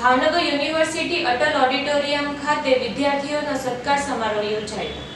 Bhavnagar university Atal auditorium ખાતે વિદ્યાર્થીઓનો સત્કાર સમારોહ યોજાયો.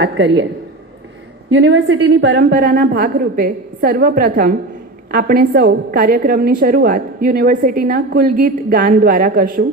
વાત કરીએ. યુનિવર્સિટીની પરંપરાના ભાગરૂપે સર્વપ્રથમ આપણે સૌ કાર્યક્રમની શરૂઆત યુનિવર્સિટીના કુલગીત ગાન દ્વારા કરશું.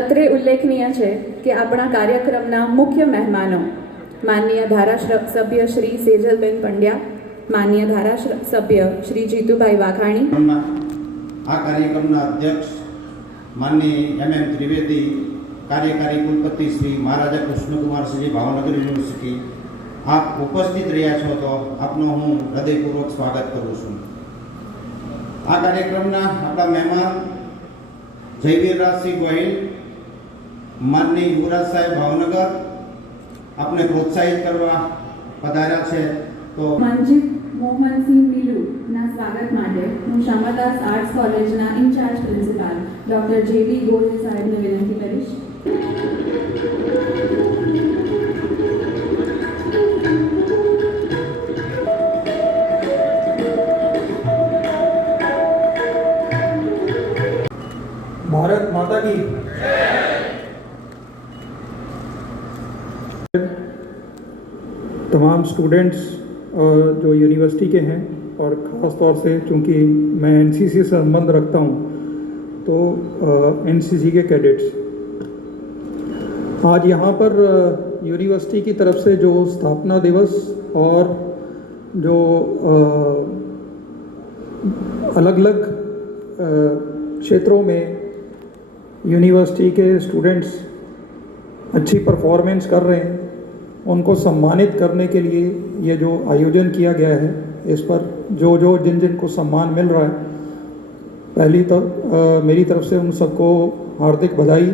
અત્રે ઉલ્લેખનીય છે કે આપણા કાર્યક્રમના મુખ્ય મહેમાનો માનનીય ધારાસભ્ય શ્રી સેજલબેન પંડ્યા, માનનીય ધારાસભ્ય શ્રી જીતુભાઈ વાઘાણી, આ કાર્યક્રમના અધ્યક્ષ માનનીય MM ત્રિવેદી, કાર્યકારી કુલપતિ શ્રી મહારાજા કૃષ્ણકુમારસિંહજી, ભાવનગર યુનિવર્સિટી, આપ ઉપસ્થિત રહ્યા છો તો આપનો હું હૃદયપૂર્વક સ્વાગત કરું છું. આ કાર્યક્રમના આપણા મહેમાન જયવીરરાજસિંહ ગોહિલ, માનનીય યુવરાજ સાહેબ ભાવનગર, આપને પ્રોત્સાહિત કરવા પધાર્યા છે. તો મંજીત મોહનસિંહ મિલુના સ્વાગત માટે હું શામદાસ આર્ટ્સ કોલેજના in charge principal doctor JB Gohil સાહેબને વિનંતી કરીશ. भारत माता की तमाम स्टूडेंट्स जो यूनिवर्सिटी के हैं और ख़ास तौर से चूँकि मैं NCC से संबंध रखता हूँ तो NCC के कैडेट्स आज यहाँ पर यूनिवर्सिटी की तरफ से जो स्थापना दिवस और जो अलग अलग क्षेत्रों में यूनिवर्सिटी के स्टूडेंट्स अच्छी परफॉर्मेंस कर रहे हैं, उनको सम्मानित करने के लिए ये जो आयोजन किया गया है, इस पर जो जिन जिन को सम्मान मिल रहा है, पहली तो मेरी तरफ से उन सबको हार्दिक बधाई।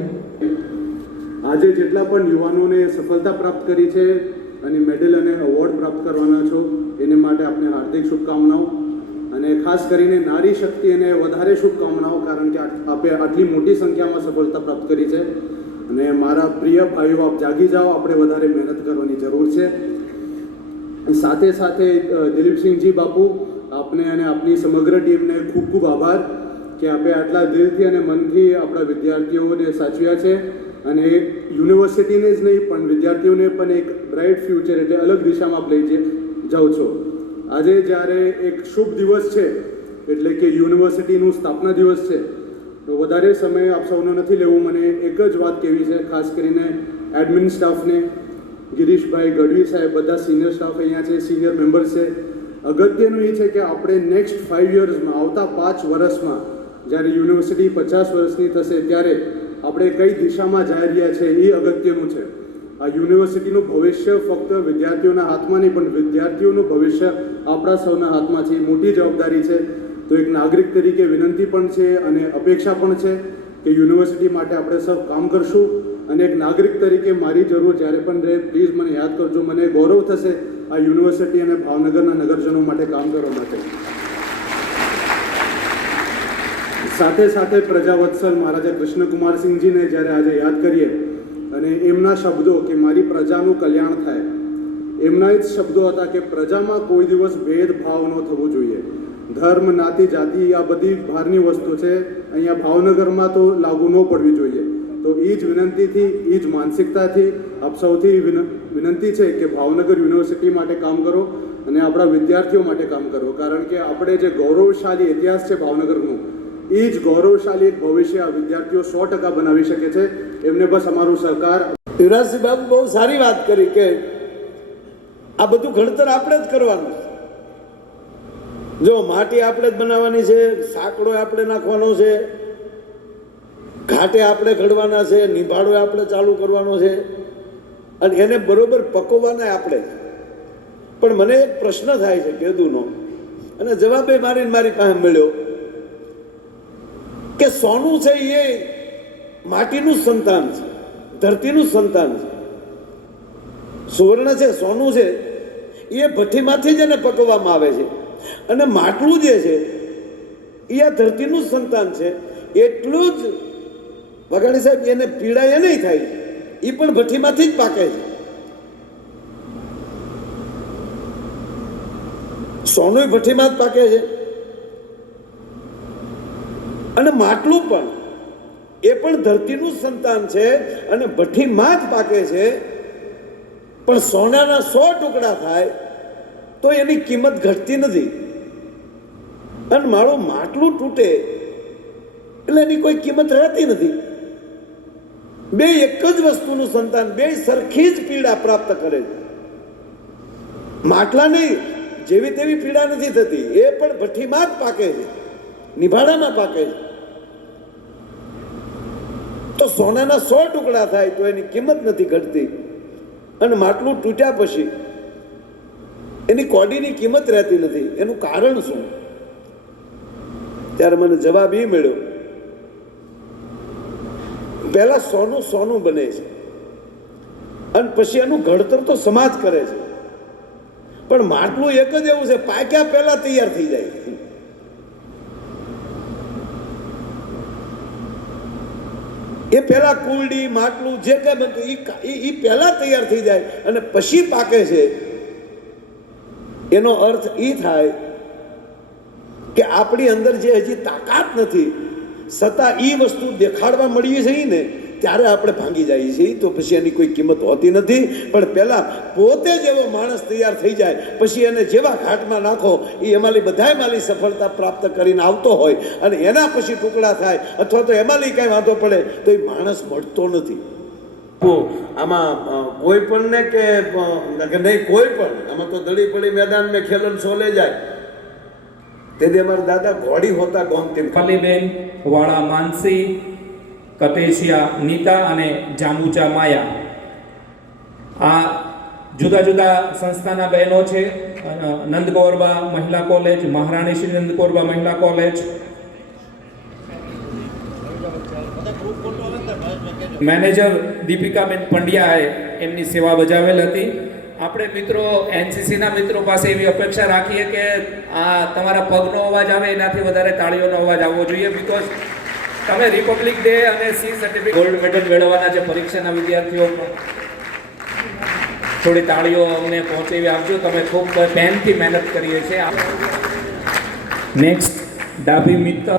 આજે જેટલા પણ યુવાનોને સફળતા પ્રાપ્ત કરી છે અને મેડલ અને એવોર્ડ પ્રાપ્ત કરવાના છો એને માટે આપને હાર્દિક શુભકામનાઓ, અને ખાસ કરીને નારી શક્તિ અને વધારે શુભકામનાઓ, કારણ કે આપે આટલી મોટી સંખ્યામાં સફળતા પ્રાપ્ત કરી છે. અને મારા પ્રિય ભાઈઓ, આપ જાગી જાઓ, આપણે વધારે મહેનત કરવાની જરૂર છે. સાથે સાથે દિલીપસિંહજી બાપુ, આપને અને આપની સમગ્ર ટીમને ખૂબ ખૂબ આભાર કે આપે આટલા દિલથી અને મનથી આપણા વિદ્યાર્થીઓને સાચવ્યા છે, અને યુનિવર્સિટીને જ નહીં પણ વિદ્યાર્થીઓને પણ એક બ્રાઇટ ફ્યુચર એટલે અલગ દિશામાં આપ લઈ જાઓ છો. આજે જ્યારે એક શુભ દિવસ છે, એટલે કે યુનિવર્સિટીનું સ્થાપના દિવસ છે, તો વધારે સમય આપ સૌનો નથી લેવું. મને એક જ વાત કહેવી છે, ખાસ કરીને એડમિન સ્ટાફને, ગિરીશભાઈ ગઢવી સાહેબ, બધા સિનિયર સ્ટાફ અહીંયા છે, સિનિયર મેમ્બર્સ છે. અગત્યનું એ છે કે આપણે નેક્સ્ટ 5 યર્સમાં, આવતા 5 વર્ષમાં જ્યારે યુનિવર્સિટી 50 વર્ષની થશે ત્યારે આપણે કઈ દિશામાં જઈ રહ્યા છે એ અગત્યનું છે. આ યુનિવર્સિટીનું ભવિષ્ય ફક્ત વિદ્યાર્થીઓના હાથમાં નહીં, પણ વિદ્યાર્થીઓનું ભવિષ્ય આપણા સૌના હાથમાં છે. એ મોટી જવાબદારી છે. તો એક નાગરિક તરીકે વિનંતી પણ છે અને અપેક્ષા પણ છે કે યુનિવર્સિટી માટે આપણે સૌ કામ કરશું. અને એક નાગરિક તરીકે મારી જરૂર જ્યારે પણ રહે, પ્લીઝ મને યાદ કરજો. મને ગૌરવ થશે આ યુનિવર્સિટી અને ભાવનગરના નગરજનો માટે કામ કરવા માટે. સાથે સાથે પ્રજાવત્સલ મહારાજા કૃષ્ણકુમારસિંહજીને જ્યારે આજે યાદ કરીએ અને એમના શબ્દો કે મારી પ્રજાનું કલ્યાણ થાય, એમના જ શબ્દો હતા કે પ્રજામાં કોઈ દિવસ ભેદભાવ ન થવો જોઈએ. ધર્મ, નાતી, જાતિ આ બધી બહારની વસ્તુ છે, અહીંયા ભાવનગરમાં તો લાગુ ન પડવી જોઈએ. તો એ જ વિનંતીથી, એ જ માનસિકતાથી આપ સૌથી વિનંતી છે કે ભાવનગર યુનિવર્સિટી માટે કામ કરો અને આપણા વિદ્યાર્થીઓ માટે કામ કરો. કારણ કે આપણે જે ગૌરવશાળી ઇતિહાસ છે ભાવનગરનું, એ જ ગૌરવશાળી એક ભવિષ્ય આ વિદ્યાર્થીઓ 100% બનાવી શકે છે. એમને બસ અમારું સહકાર. યુવરાજસિંહ બાબુ બહુ સારી વાત કરી કે આ બધું ઘડતર આપણે જ કરવાનું છે. જો માટી આપણે જ બનાવવાની છે, સાંકડો આપણે નાખવાનો છે, ઘાટે આપણે ઘડવાના છે, નિભાડો આપણે ચાલુ કરવાનો છે, અને એને બરોબર પકવવાના આપણે. પણ મને એક પ્રશ્ન થાય છે કેદુનો, અને જવાબ એ મારી પાસે મળ્યો કે સોનું છે એ માટીનું સંતાન છે, ધરતીનું સંતાન છે. સુવર્ણ છે, સોનું છે, એ ભઠ્ઠીમાંથી જ એને પકવવામાં આવે છે. અને માટલું જે છે એ આ ધરતીનું સંતાન છે. એટલું જ વાઘાણી સાહેબ, એને પીડા એ નહીં થાય, એ પણ ભઠ્ઠીમાંથી જ પાકે છે. સોનું ભઠ્ઠીમાં જ પાકે છે, અને માટલું પણ એ પણ ધરતીનું સંતાન છે અને ભઠ્ઠીમાં જ પાકે છે. પણ સોનાના 100 ટુકડા થાય તો એની કિંમત ઘટતી નથી, અને મારું માટલું તૂટે એટલે એની કોઈ કિંમત રહેતી નથી. બે એક જ વસ્તુનું સંતાન, બે સરખી જ પીડા પ્રાપ્ત કરે છે. માટલા નહીં જેવી તેવી પીડા નથી થતી, એ પણ ભઠ્ઠીમાં જ પાકે છે, નિભાડામાં પાકે છે. તો સોનાના 100 ટુકડા થાય તો એની કિંમત નથી ઘટતી, અને માટલું તૂટ્યા પછી એની કોડીની કિંમત રહેતી નથી. એનું કારણ શું? ત્યારે મને જવાબ એ મળ્યો, પહેલા સોનું સોનું બને છે અને પછી એનું ઘડતર તો સમાજ કરે છે. પણ માટલું એક જ એવું છે, પાક્યા પહેલા તૈયાર થઈ જાય. એ પહેલા કુલડી, માટલું જે કઈ બનતું એ પહેલા તૈયાર થઈ જાય અને પછી પાકે છે. એનો અર્થ એ થાય કે આપણી અંદર જે હજી તાકાત નથી છતાં એ વસ્તુ દેખાડવા મળીએ છીએ ને, ત્યારે આપણે ભાંગી જઈએ છીએ. તો પછી એની કોઈ કિંમત હોતી નથી. પણ પહેલા પોતે જ એવો માણસ તૈયાર થઈ જાય, પછી એને જેવા ઘાટમાં નાખો એ એમાંની બધાય માલી સફળતા પ્રાપ્ત કરીને આવતો હોય, અને એના પછી ટુકડા થાય અથવા તો એમાંની કાંઈ વાંધો પડે તો એ માણસ મળતો નથી. આમાં કોઈ પણ ને કે નહીં, કોઈ પણ આમાં તો દડી પડી મેદાન મેં ખેલન સોલે જાય. તેથી અમારા દાદા ઘોડી હોતા ગોમતી. પાલીબેન વાળા માનસી, કતેશિયા નીતા અને જાંબુચા માયા. આ જુદા જુદા સંસ્થાના બહેનો છે. નંદગોરબા મહિલા કોલેજ, મહારાણી શ્રી નંદગોરબા મહિલા કોલેજ, મેનેજર દીપિકાબેન પંડ્યાએ એમની સેવા બજાવેલ હતી. આપણે મિત્રો એનસીસીના મિત્રો પાસે એવી અપેક્ષા રાખીએ કે આ તમારા પગનો અવાજ આવે એનાથી વધારે તાળીઓનો અવાજ આવવો જોઈએ, બિકોઝ તમે રિપબ્લિક ડે અને સી સર્ટિફિકેટ ગોલ્ડ મેડલ મેળવવાના જે પરીક્ષાના વિદ્યાર્થીઓ, થોડી તાળીઓ અમને પહોંચાવી આપજો. તમે ખૂબ પેનથી મહેનત કરીએ છીએ. નેક્સ્ટ ડાભી મિત્ર.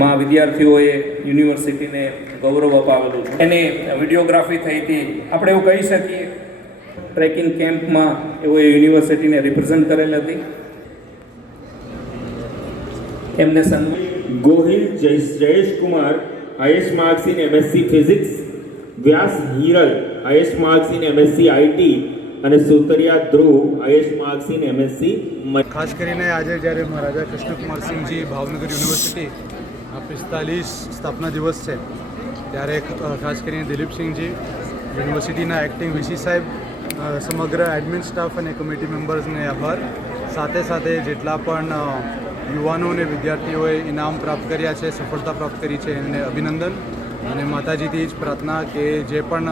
માં વિદ્યાર્થીઓએ યુનિવર્સિટીને ગૌરવ અપાવેલું છે. એની વિડીયોગ્રાફી થઈ હતી. આપણે એવું કહી શકીએ ટ્રેકિંગ કેમ્પમાં એઓએ યુનિવર્સિટીને રિપ્રેઝન્ટ કરેલ હતી. એમને Gohil Jayesh Kumar IS marks in MSc Physics, Vyas Hiral IS marks in MSc IT અને સુતરિયા ધ્રુવ IS marks in MSc. ખાસ કરીને આજે જ્યારે મહારાજા કૃષ્ણકુમારસિંહજી ભાવનગર યુનિવર્સિટી 45 સ્થાપના દિવસ છે ત્યારે ખાસ કરીને દિલીપસિંહજી, યુનિવર્સિટીના એક્ટિંગ VC સાહેબ, સમગ્ર એડમિન સ્ટાફ અને કમિટી મેમ્બર્સને આભાર. સાથે સાથે જેટલા પણ યુવાનો અને વિદ્યાર્થીઓએ ઇનામ પ્રાપ્ત કર્યા છે, સફળતા પ્રાપ્ત કરી છે, એમને અભિનંદન. અને માતાજીથી જ પ્રાર્થના કે જે પણ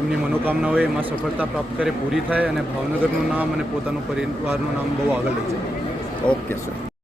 એમની મનોકામના હોય એમાં સફળતા પ્રાપ્ત કરે, પૂરી થાય અને ભાવનગરનું નામ અને પોતાનું પરિવારનું નામ બહુ આગળ લઈ જાય. Okay sir.